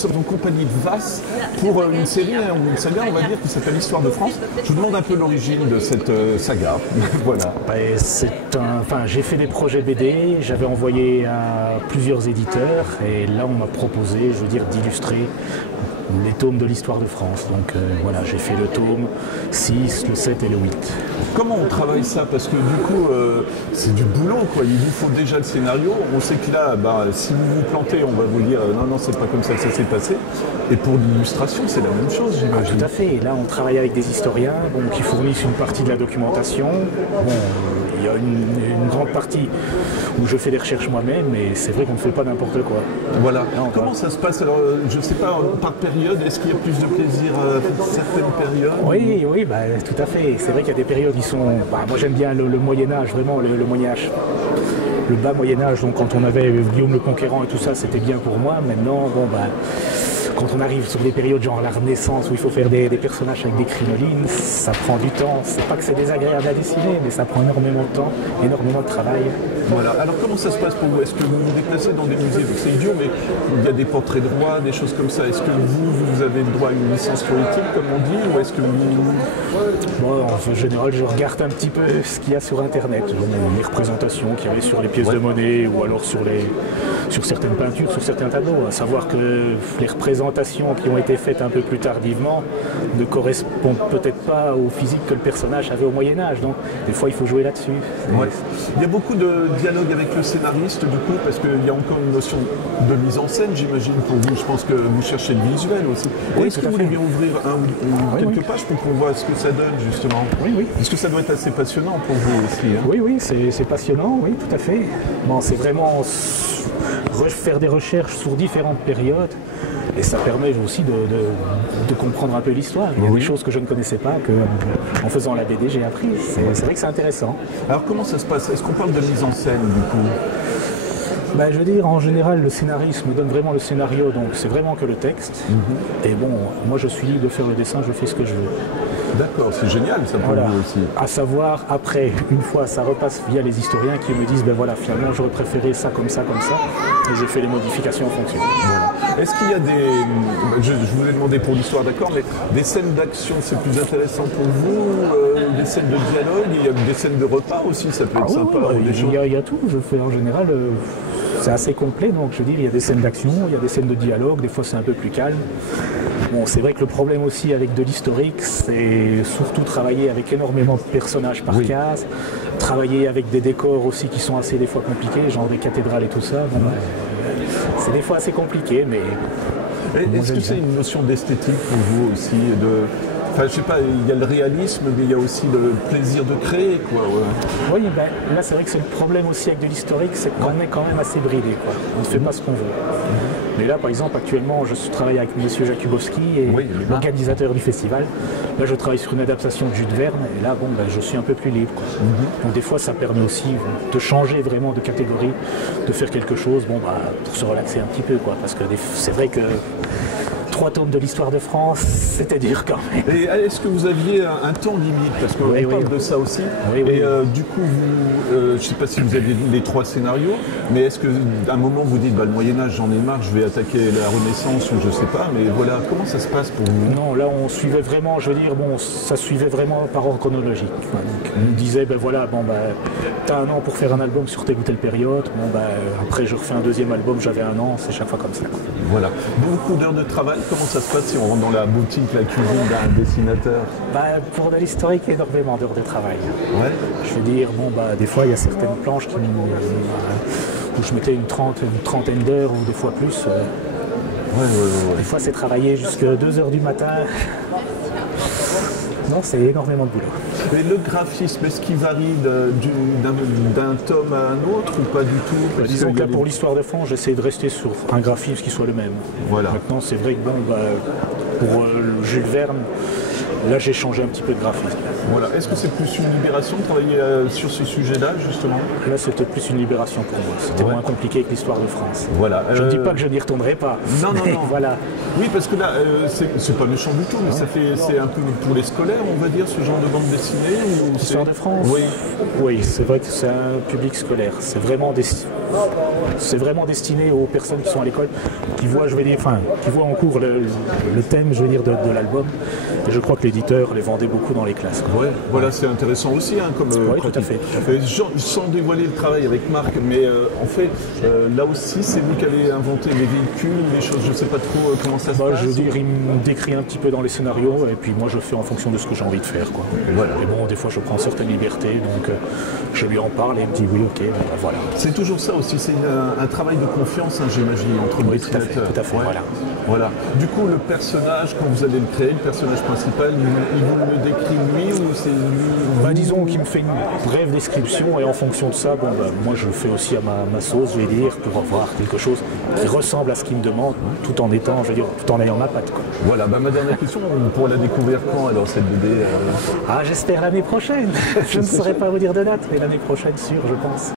sommes en compagnie de Vasse pour une série, une saga, on va dire, qui s'appelle Histoire de France. Je vous demande un peu l'origine de cette saga. Voilà. J'ai fait des projets BD, j'avais envoyé à plusieurs éditeurs et là on m'a proposé, je veux dire, d'illustrer les tomes de l'Histoire de France. Donc voilà, j'ai fait le tome 6, le 7 et le 8. Comment on travaille ça? Parce que du coup, c'est du boulot, quoi. Il vous faut déjà le scénario. On sait que là, si vous vous plantez, on va vous dire non, c'est pas comme ça que ça s'est passé. Et pour l'illustration, c'est la même chose, j'imagine. Tout à fait. Là, on travaille avec des historiens qui fournissent une partie de la documentation. Bon, il y a une grande partie où je fais des recherches moi-même, mais c'est vrai qu'on ne fait pas n'importe quoi. Voilà. Comment ça se passe? Alors, je ne sais pas, par période, est-ce qu'il y a plus de plaisir à certaines périodes? Oui, tout à fait. C'est vrai qu'il y a des périodes qui sont... moi, j'aime bien le Moyen-Âge, vraiment, le Moyen-Âge. Le bas Moyen-Âge, donc quand on avait Guillaume le Conquérant et tout ça, c'était bien pour moi. Maintenant, quand on arrive sur des périodes genre la Renaissance où il faut faire des personnages avec des crinolines, ça prend du temps. C'est pas que c'est désagréable à dessiner, mais ça prend énormément de temps, énormément de travail. Voilà. Alors comment ça se passe pour vous? Est-ce que vous vous déplacez dans des musées? C'est idiot, mais il y a des portraits de rois, des choses comme ça. Est-ce que vous avez le droit à une licence politique, comme on dit, ou est-ce que Moi, en général, je regarde un petit peu ce qu'il y a sur Internet, les représentations qu'il y avait sur les pièces de monnaie ou alors sur certaines peintures, sur certains tableaux. À savoir que les représentations qui ont été faites un peu plus tardivement ne correspondent peut-être pas au physique que le personnage avait au Moyen-Âge. Donc, des fois, il faut jouer là-dessus. Ouais. Il y a beaucoup de dialogue avec le scénariste, du coup, parce qu'il y a encore une notion de mise en scène, j'imagine, pour vous. Je pense que vous cherchez le visuel aussi. Oui, est-ce que vous voulez bien ouvrir quelques pages pour qu'on voit ce que ça donne, justement? Oui. Est-ce que ça doit être assez passionnant pour vous aussi, hein? Oui, c'est passionnant, oui, tout à fait. Bon, c'est vraiment faire des recherches sur différentes périodes et ça permet aussi de comprendre un peu l'histoire. Il y a des choses que je ne connaissais pas, en faisant la BD, j'ai appris. C'est vrai que c'est intéressant. Alors comment ça se passe? Est-ce qu'on parle de mise en scène, du coup? Je veux dire, en général, le scénariste me donne vraiment le scénario, donc c'est vraiment que le texte. Et bon, moi je suis libre de faire le dessin, je fais ce que je veux. D'accord, c'est génial ça pour vous aussi. À savoir, après, une fois, ça repasse via les historiens qui me disent, finalement j'aurais préféré ça, et j'ai fait les modifications en fonction. Voilà. Est-ce qu'il y a je vous ai demandé pour l'histoire, d'accord, mais des scènes d'action, c'est plus intéressant pour vous? Des scènes de dialogue, il y a des scènes de repas aussi, ça peut être sympa. Il y a tout, je fais en général, c'est assez complet, donc je veux dire, il y a des scènes d'action, il y a des scènes de dialogue, des fois c'est un peu plus calme. Bon, c'est vrai que le problème aussi avec de l'historique, c'est surtout travailler avec énormément de personnages par case, travailler avec des décors aussi qui sont assez des fois compliqués, genre des cathédrales et tout ça. C'est des fois assez compliqué, mais... Est-ce que c'est une notion d'esthétique pour vous aussi Enfin, je sais pas, il y a le réalisme, mais il y a aussi le plaisir de créer, quoi. Ouais. Oui, là, c'est vrai que c'est le problème aussi avec de l'historique, c'est qu'on est quand même assez bridé, quoi. On ne fait pas ce qu'on veut. Mais là, par exemple, actuellement, je travaille avec M. Jakubowski, l'organisateur du festival. Là, je travaille sur une adaptation de Jules Verne, et là, je suis un peu plus libre, quoi. Donc, des fois, ça permet aussi de changer vraiment de catégorie, de faire quelque chose, pour se relaxer un petit peu, quoi. Parce que c'est vrai que 3 tomes de l'Histoire de France, c'était dur quand même. Et est-ce que vous aviez un temps limite? Parce qu'on parle de ça aussi. Et du coup, je ne sais pas si vous aviez les 3 scénarios, mais est-ce qu'à un moment vous dites, le Moyen-Âge, j'en ai marre, je vais attaquer la Renaissance ou je ne sais pas, mais voilà, comment ça se passe pour vous? Non, là on suivait vraiment, je veux dire, ça suivait vraiment par ordre chronologique. Donc, on me disait, t'as un an pour faire un album sur telle ou telle période, après je refais un deuxième album, j'avais un an, c'est chaque fois comme ça. Voilà. Beaucoup d'heures de travail. Comment ça se passe si on rentre dans la boutique, la cuisine d'un dessinateur? Pour de l'historique, énormément d'heures de travail. Ouais. Je veux dire, des fois, il y a certaines planches où je mettais une trentaine d'heures ou des fois plus. Des fois, c'est travailler jusqu'à 2h du matin. Non, c'est énormément de boulot. Mais le graphisme, est-ce qu'il varie d'un tome à un autre ou pas du tout? Disons que là, pour l'Histoire de France, j'essaie de rester sur un graphisme qui soit le même. Voilà. Maintenant, c'est vrai que pour Jules Verne, là, j'ai changé un petit peu de graphisme. Voilà. Est-ce que c'est plus une libération de travailler sur ce sujet-là, justement? Là, c'était plus une libération pour moi. C'était moins compliqué que l'Histoire de France. Voilà. Je ne dis pas que je n'y retournerai pas. Non. Voilà. Oui, parce que là, c'est pas méchant du tout, mais c'est un peu pour les scolaires, on va dire, ce genre de bande dessinée. L'Histoire de France? Oui. Oui, c'est vrai que c'est un public scolaire. C'est vraiment c'est vraiment destiné aux personnes qui sont à l'école, qui voient, qui voient en cours le thème, je veux dire, de l'album. Et je crois que l'éditeur les vendait beaucoup dans les classes. Ouais, voilà, c'est intéressant aussi, hein, comme tout à fait. Sans dévoiler le travail avec Marc, mais en fait, là aussi, c'est vous qui avez inventé les véhicules, les choses, je ne sais pas trop comment ça se passe. Je veux dire, il me décrit un petit peu dans les scénarios, et puis moi je fais en fonction de ce que j'ai envie de faire, quoi. Voilà. Et bon, des fois je prends certaines libertés, donc je lui en parle et il me dit oui, ok, voilà. C'est toujours ça aussi, c'est un travail de confiance, hein, j'imagine, entre le dessinateur. Tout à fait, ouais. Voilà. Du coup, le personnage, quand vous allez le créer, le personnage principal, il vous le décrit lui ou c'est lui disons qu'il me fait une brève description et en fonction de ça, moi je le fais aussi à ma sauce, je vais dire, pour avoir quelque chose qui ressemble à ce qu'il me demande, tout en étant, je veux dire, tout en ayant ma patte, quoi. Voilà, ma dernière question, on pourra la découvrir quand alors cette BD j'espère l'année prochaine. Je ne saurais pas vous dire de date, mais l'année prochaine, sûr, je pense.